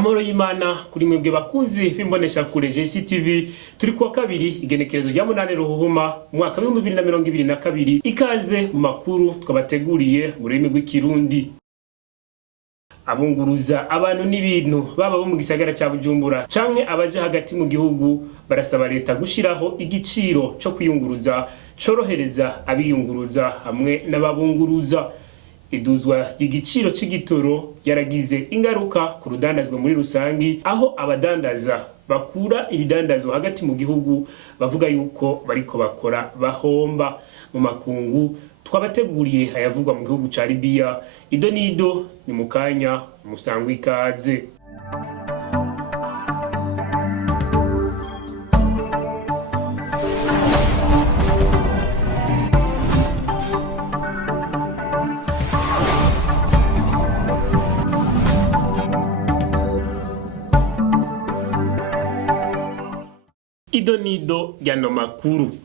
Amahoro y'Imana kuri mwebwe bakunzi bimbonesha kure JCTV turi kuwa kabiri igenekerezo rya 8 Ruhuhuma mwaka wa 2022 ikaze mu makuru twabateguriye mu rurimi rw'ikirundi. Abunguruza abantu n'ibintu baba bo mu gisagara ca Bujumbura canke abaje hagati mu gihugu barasaba leta gushiraho igiciro cyo kwiyunguruza cyorohereza abiyunguruza hamwe n'ababunguruza. Iduzwa ry'igiciro c'igitoro yaragize ingaruka ku rudandazwa muri rusangi, aho abadandaza bakura ibidandazwa hagati mu gihugu bavuga yuko bariko bakora bahomba. Mu makungu twabateguriye ayavugwa mu gihugu ca Libya. Ido nido ni mukanya musangwa ikaze. Ido nido ya Amakuru.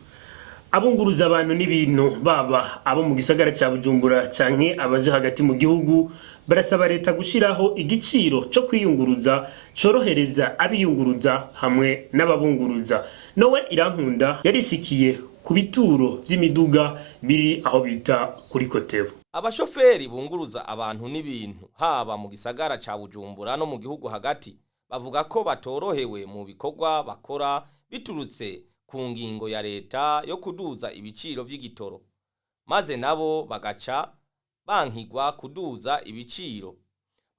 Abunguruza abantu n'ibintu baba abo mu gisagara ca Bujumbura canke abaje hagati mu gihugu barasaba leta gushiraho igiciro cyo kwiyunguruza cyorohereza abiyunguruza hamwe n'ababunguruza. Nowe Irankunda yarishikiye ku bituro vy'imiduga biri aho bita kuri Kotebo. Abashoferi bunguruza abantu n'ibintu haba mu gisagara ca Bujumbura no mu gihugu hagati bavuga ko batorohewe mu bikorwa bakora biturutse ku ngingo ya leta yo kuduza ibiciro vy'igitoro, maze nabo bagaca bankigwa kuduza ibiciro.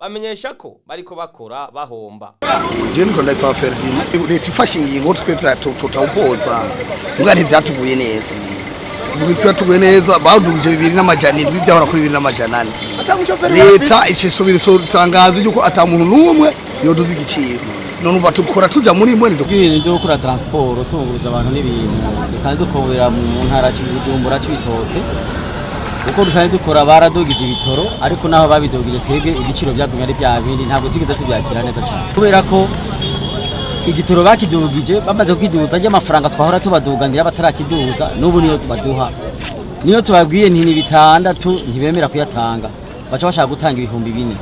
Bamenyesha ko bariko bakora bahomba. Jeni ko ndasaba Ferdinand leta ifashe ingingo twe tutawupoza mbwa ntivyatuguye neza. Byatuguye neza baduje 2,700 byahora kuri 2,800. Leta icisubira itangazo yuko atamuntu numwe yoduza igiciro. None uva tukora tuja muri mwe ibintu byo gukora transport tunguruza abantu n'ibintu dusanzwe dukobera mu ntara cy'Ubujumbura cy'ibitoke uko dusanzwe dukora baradogije ibitoro, ariko naho babidogije twebwe ibiciro byagumye ari bya bindi ntabwo tigeze tubyakira neza cyane, kubera ko igitoro bakidugije bamaze kwiduza y'amafaranga twahora tubaduganira batarakiduza n'ubu niyo tubaduha, niyo tubabwiye nti ni 6 ntibemera kuyatanga, baca bashaka gutanga 4,000.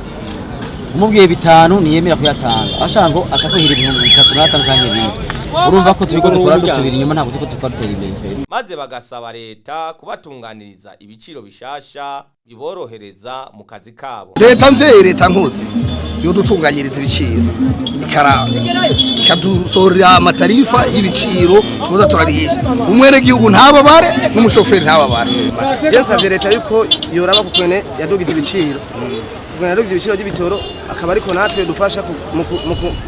Umubwiye 5 niyemera kuyatanga ashango akakwihira 3,500 canke 4. Urumva ko turiko dukora dusubira inyuma ntabwo turiko dutera imbere. Maze bagasaba leta kubatunganiriza ibiciro bishasha biborohereza mu kazi kabo. Leta leta nkozi yo dutunganyiriza ibiciro ikadusorera amatarifa y'ibiciro tuza turarihisha umwere gihugu ntababare n'umushoferi ntababare. Jesavye leta yuko yoraba kukwene yadugije ibiciro ibiciro by'ibitoro, akaba ariko natwe dufasha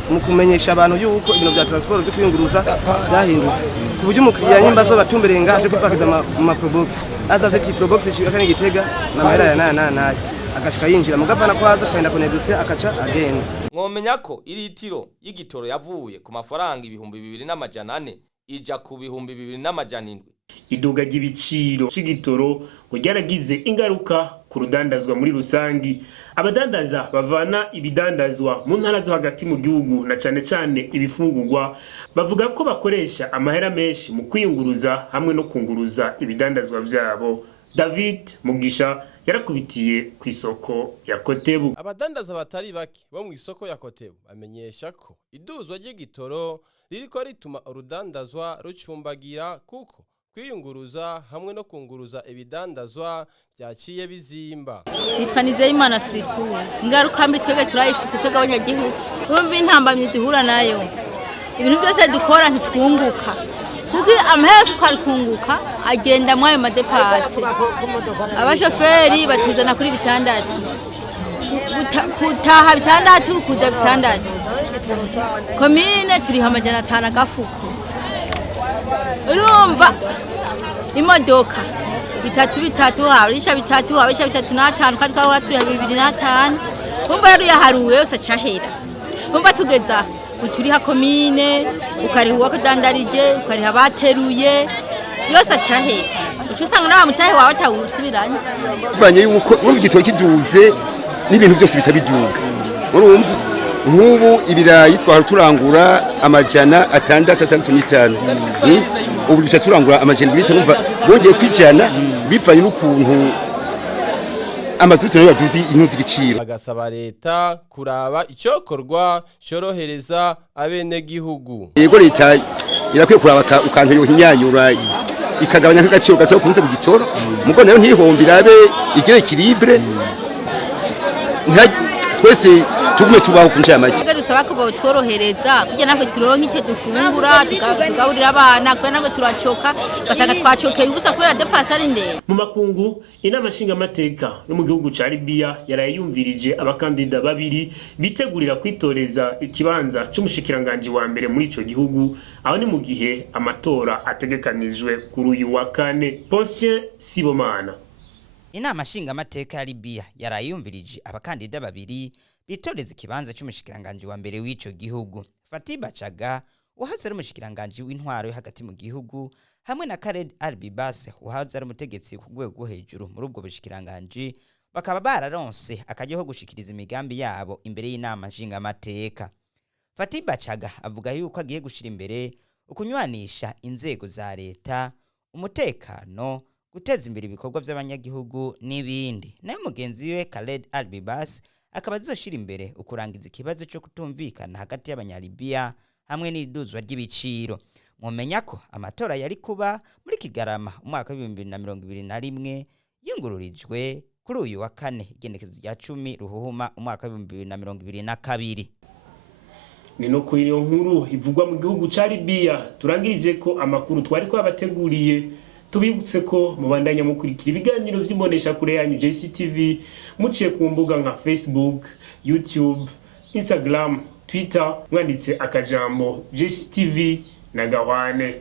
mu kumenyesha abantu yuko ibintu bya transport byo kwiyunguruza byahindutse ku buryo umukiriya nyimbazo batumberenga haje kupakiza ama probox azafite probox ishika n'igitega na mahera ya nayo agashika yinjira mugapana kwaza twenda kunedusia akaca agenda. Mwomenya ko iritiro y'igitoro yavuye ku mafaranga 2,400 ija ku 2,700. Iduga ry'ibiciro c'igitoro ngo ryaragize ingaruka ku rudandazwa muri rusangi. Abadandaza bavana ibidandazwa mu ntara zo hagati mu gihugu na cane ibifungurwa bavuga ko bakoresha amahera menshi mu kwiyunguruza hamwe no kunguruza ibidandazwa vyabo. David Mugisha yarakubitiye ku isoko ya Kotebo. Abadandaza batari bake bo mu isoko ya Kotebo bamenyesha ko iduzwa ry'igitoro ririko rituma urudandazwa rucumbagira, kuko kwiyunguruza hamwe no kunguruza ibidandazwa byaciye bizimba. Nitwa Nizeyimana Friku. Ingaruka mbi twege turayifise twege abanyagihugu. Urumva intambamye duhura nayo. Ibintu byose dukora ntitwunguka. Kuko amahera twari kunguka agenda mu ayo madepase. Abashoferi batuzana kuri 6. Kutaha 6 kuza 6. Komine turiha 500 gafuko. Urumva imodoka 3 harisha 3 habisha 3,500 kandi twahora turi 2,500. Umva yari yaharuwe yose acahera. Umva tugeza uturiha komine ukarihuwa kudandarije ukariha bateruye yose acahera. Ucusanga nawe mutahe wawe atawusubiranye. Uvanye yuko urumva igitoro kiduze n'ibintu byose bitabiduga. Urumva nk'ubu ibirayi twahora turangura 665. Ubu dusha turangura 200 numva bongeye kwijana bipfanye n'ukuntu amazutu nayo yaduzi inuzi igiciro. Bagasaba leta kuraba icokorwa cyorohereza abene gihugu. Yego leta irakwiye kuraba ukantu yohinyanyura ikagabanya nk'agaciro gato kunze ku gitoro mugo nayo ntihombira abe igire équilibre twese tugume tubaho kunjya make. Dusaba ko tworohereza kugira natwe turonke icyo dufungura tugaburira abana kugira natwe turacoka basanga twacokeye ubusa kubera depasa ari ndende. Mu makungu inama nshingamateka yo mu gihugu ca Libya yarayumvirije abakandida babiri bitegurira kwitoreza ikibanza c'umushikiranganje wa mbere muri ico gihugu aho ni mu gihe amatora ategekanijwe kuri uyu wa kane. Poncien Sibomana. Inama nshingamateka ya Libya yarayumvirije abakandida babiri bitoreza ikibanza c'umushikiranganje wa mbere w'ico gihugu. Fatiba Chaga wahaze ari umushikiranganje w'intwaro yo hagati mu gihugu hamwe na Khaled Al-Bibas wahaze ari umutegetsi ku rwego hejuru muri ubwo bushikiranganje bakaba bararonse akajeho gushikiriza imigambi yabo imbere y'inama nshingamateka. Fatiba Chaga avuga yuko agiye gushira imbere ukunywanisha inzego za leta, umutekano, guteza imbere ibikorwa by'abanyagihugu n'ibindi. Nayo mugenzi we Khaled Al-Bibas akaba azoshira imbere ukurangiza ikibazo cyo kutumvikana hagati y'abanyalibiya hamwe n'iduzwa ry'ibiciro. Mumenya ko amatora yari kuba muri Kigarama umwaka wa 2021 yungururijwe kuri uyu wa kane igenekezo rya 10 Ruhuhuma umwaka wa 2022. Nino ko iyo nkuru ivugwa mu gihugu ca Libya turangirije ko amakuru twari twabateguriye. Tubibutse ko mubandanya mukurikira ibiganiro vy'imbonesha kure yanyu JCTV muciye ku mbuga nka Facebook, YouTube, Instagram, Twitter mwanditse akajambo JCTV na Gawane.